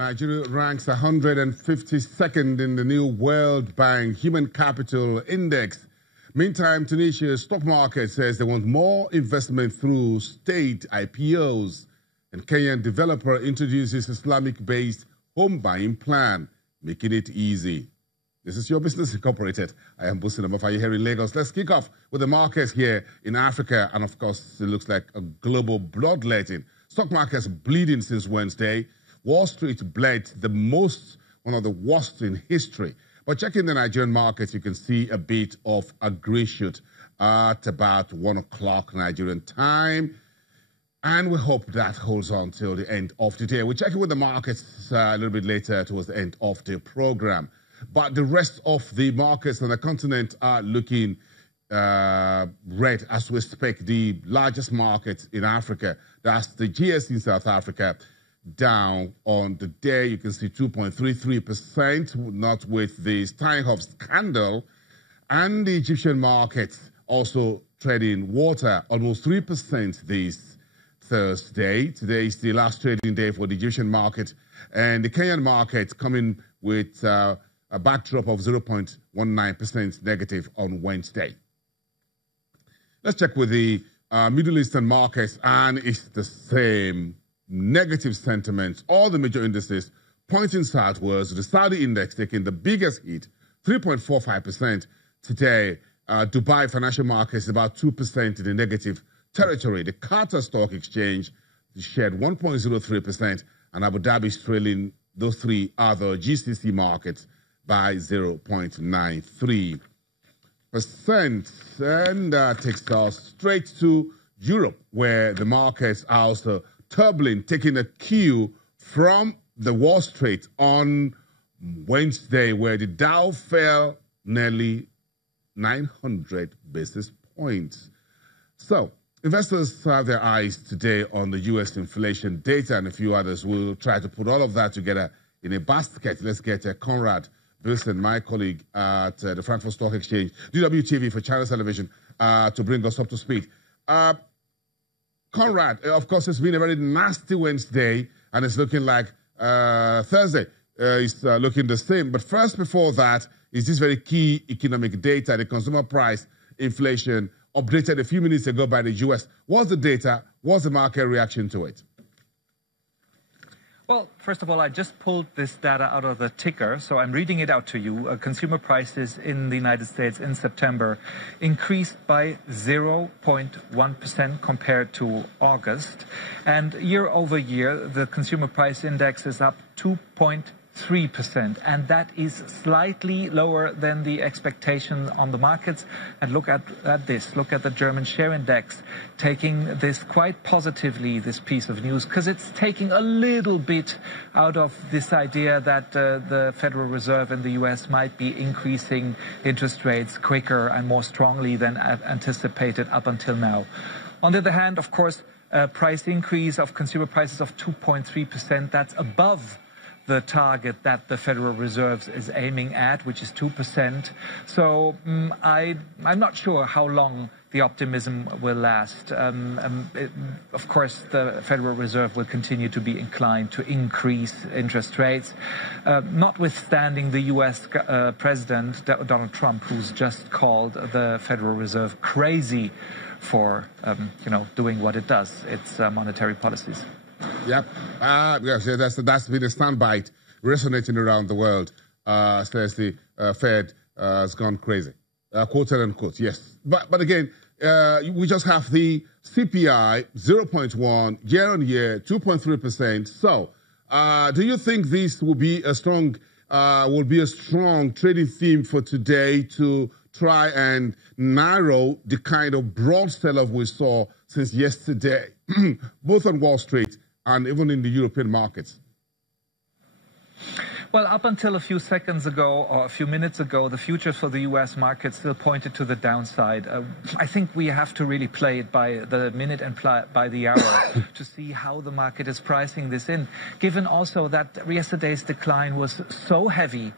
Nigeria ranks 152nd in the new World Bank Human Capital Index. Meantime, Tunisia's stock market says they want more investment through state IPOs. And Kenyan developer introduces Islamic-based home buying plan, making it easy. This is Your Business Incorporated. I am Busi Namafaye here in Lagos. Let's kick off with the markets here in Africa. And of course, it looks like a global bloodletting. Stock markets bleeding since Wednesday. Wall Street bled the most, one of the worst in history. But checking the Nigerian markets, you can see a bit of a green shoot at about 1 o'clock Nigerian time. And we hope that holds on till the end of the day. We'll check in with the markets a little bit later towards the end of the program. But the rest of the markets on the continent are looking red as we speak. The largest market in Africa, that's the GSE in South Africa, down on the day. You can see 2.33%, not with the Steinhoff scandal. And the Egyptian market also trading water, almost 3% this Thursday. Today is the last trading day for the Egyptian market. And the Kenyan market coming with a backdrop of 0.19% negative on Wednesday. Let's check with the Middle Eastern markets, and it's the same negative sentiments. All the major indices pointing southwards. The Saudi index taking the biggest hit, 3.45% today. Dubai financial markets about 2% in the negative territory. The Qatar Stock Exchange shared 1.03%, and Abu Dhabi is trailing those three other GCC markets by 0.93%. And that takes us straight to Europe, where the markets are also turbulent, taking a cue from the Wall Street on Wednesday, where the Dow fell nearly 900 basis points. So, investors have their eyes today on the U.S. inflation data and a few others. We'll try to put all of that together in a basket. Let's get Conrad Wilson, my colleague at the Frankfurt Stock Exchange, DWTV for Channel Television, to bring us up to speed. Conrad, of course, it's been a very nasty Wednesday, and it's looking like Thursday is looking the same. But first, before that, is this very key economic data, the consumer price inflation, updated a few minutes ago by the U.S. What's the data? What's the market reaction to it? Well, first of all, I just pulled this data out of the ticker, so I'm reading it out to you. Consumer prices in the United States in September increased by 0.1% compared to August. And year over year, the consumer price index is up 2.3%, and that is slightly lower than the expectation on the markets. And look at this. Look at the German share index, taking this quite positively, this piece of news, because it's taking a little bit out of this idea that the Federal Reserve in the U.S. might be increasing interest rates quicker and more strongly than anticipated up until now. On the other hand, of course, a price increase of consumer prices of 2.3%, that's above the target that the Federal Reserve is aiming at, which is 2%. So I'm not sure how long the optimism will last. Of course, the Federal Reserve will continue to be inclined to increase interest rates, notwithstanding the U.S. President, Donald Trump, who's just called the Federal Reserve crazy for doing what it does, its monetary policies. Yep. Yes, that's been a soundbite resonating around the world. Says the Fed has gone crazy, quote unquote. Yes, but again, we just have the CPI 0.1 year on year, 2.3%. So, do you think this will be a strong trading theme for today to try and narrow the kind of broad sell-off we saw since yesterday, both on Wall Street and even in the European markets? Well, up until a few seconds ago or a few minutes ago, the futures for the U.S. market still pointed to the downside. I think we have to really play it by the minute and by the hour to see how the market is pricing this in, given also that yesterday's decline was so heavy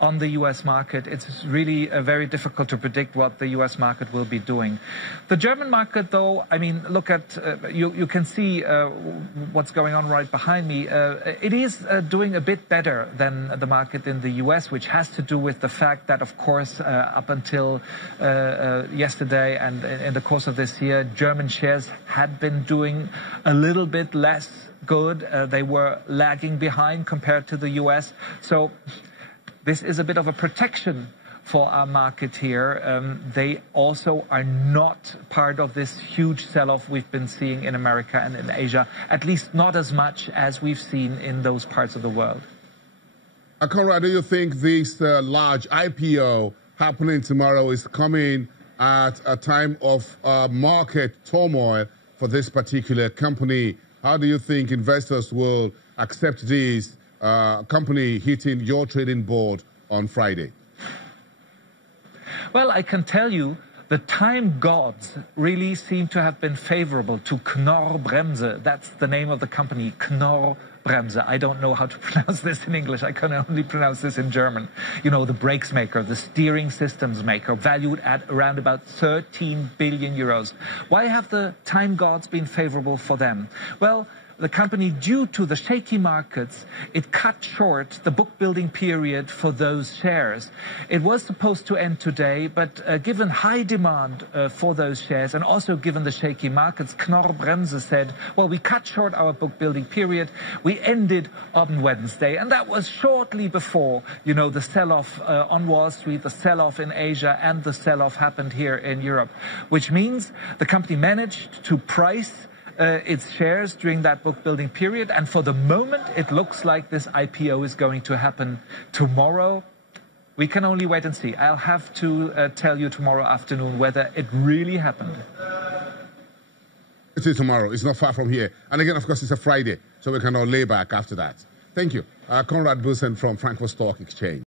on the U.S. market. It's really very difficult to predict what the U.S. market will be doing. The German market, though, I mean, look at, you can see what's going on right behind me. It is doing a bit better than the market in the U.S., which has to do with the fact that, of course, up until yesterday and in the course of this year, German shares had been doing a little bit less good. They were lagging behind compared to the U.S. So this is a bit of a protection for our market here. They also are not part of this huge sell-off we've been seeing in America and in Asia, at least not as much as we've seen in those parts of the world. Conrad, do you think this large IPO happening tomorrow is coming at a time of market turmoil for this particular company? How do you think investors will accept this company hitting your trading board on Friday? Well, I can tell you the time gods really seem to have been favorable to Knorr-Bremse. That's the name of the company, Knorr-Bremse. I don't know how to pronounce this in English. I can only pronounce this in German. You know, the brakes maker, the steering systems maker, valued at around about 13 billion euros. Why have the time gods been favorable for them? Well, the company, due to the shaky markets, it cut short the book building period for those shares. It was supposed to end today, but given high demand for those shares and also given the shaky markets, Knorr-Bremse said, well, we cut short our book building period. We ended on Wednesday. And that was shortly before, you know, the sell-off on Wall Street, the sell-off in Asia, and the sell-off happened here in Europe, which means the company managed to price its shares during that book building period, and for the moment it looks like this IPO is going to happen tomorrow. We can only wait and see. I'll have to tell you tomorrow afternoon whether it really happened. It is tomorrow. It's not far from here. And again, of course, it's a Friday, so we can all lay back after that. Thank you. Conrad Boesen from Frankfurt Stock Exchange.